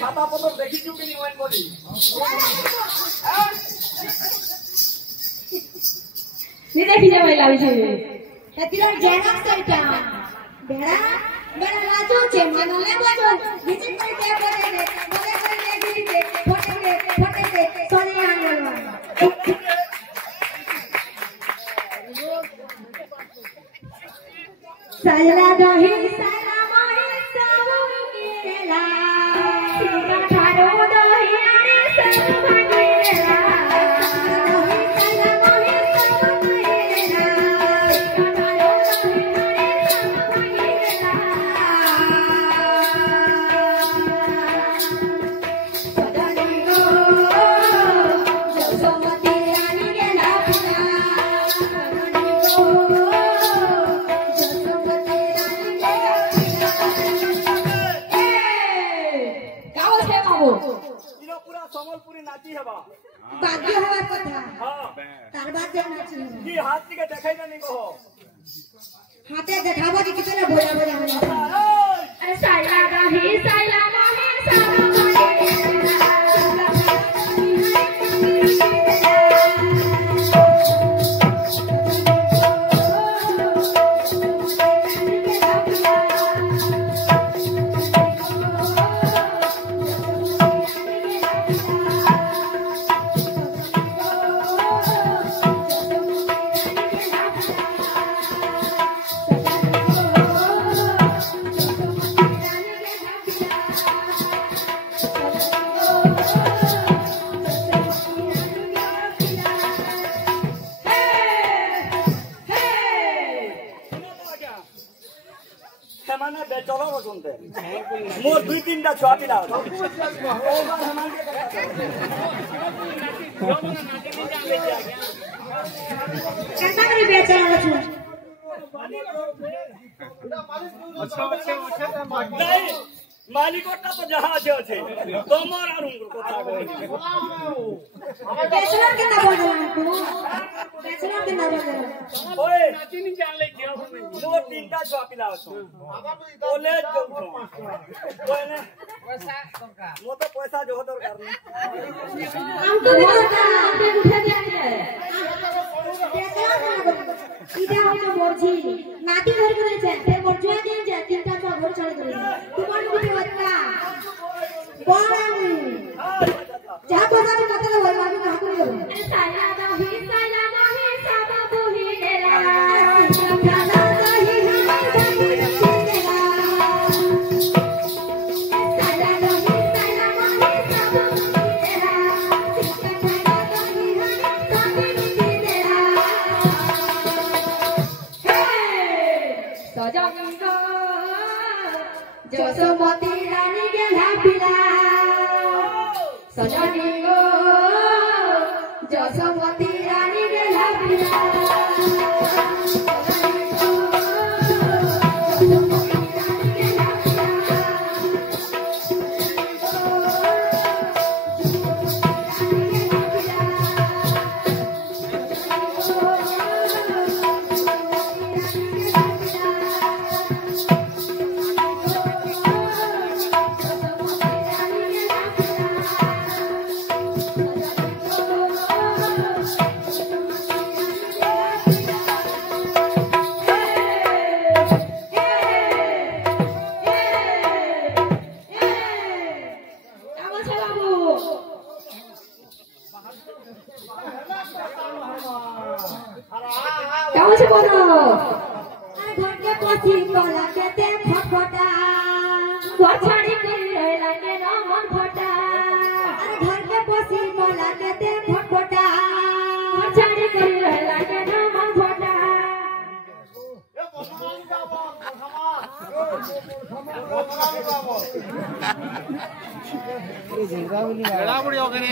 খাতা পত্র দেখিছু কি নিওয়ান বলি নি দেখি যাবে লাউছে এতিরা জেনাক সাইটা বেড়া বেড়া লাজো চে মানলে বাজো ভিজিট করতে বলে দিতে ফটে সরে আনলো সালা দহি সালা মহি সব গিলা সিংহা ঠাড়ো দহি আরে সব ভাগিলা দহি সালা মহি সব গিলা সিংহা ঠাড়ো দহি আরে সব ভাগিলা সদানি গো জসমতি রানী গেলা পুরা সদানি গো पूरा समलपुरी नाची हेबा बाध्य हवार कथा हां तार बाद नाची की हाथ के देखाई ना नहीं कहो हाथे देखाबो कि कितने बोला बोला अरे साइला गाही साइला गाही सारा माने बेचलो बसंते मोर दुई तीनटा छुआ पिला केतना करे बेचलो बसु नहीं मालिकोटा तो जहां আছে আছে তোমার আর উঙ্গুর কথা কই बेचलो केना बोलला तू बेचलो केना बोलला ओए नाचिनी जान ले दियो मोर तीनटा छुआ पिला আছে बोले जो कोने पैसा दरकार मो तो पैसा जो दरकार नहीं हम तो बोलता आपने उठा दिया इटा हो मोरजी नाती घर करे छे ते मोरजुआ दिया छे तीनटा तो घर चले गए तुम्हारे मुझे बता बोलांगी जा बोला तो मतलब होय मामी कहां करे साला दही सब बोही देला साला दही हम जानी देला साला दही सब बोही देला साला दही हम जानी देला सजनी गो जसमती रानी गेला पिला सजनी गो जसमती रानी गेला पिला Kamu sepono. Are घर के पसी तोला के ते फटफटा घर छाड़ी कर रहला के न मन फटा अरे घर के पसी तोला के ते फटफटा घर छाड़ी कर रहला के न मन फटा ए बसमानी जाबो बसमा ए झिंगा बुली बेड़ा बुड़ी ओकरे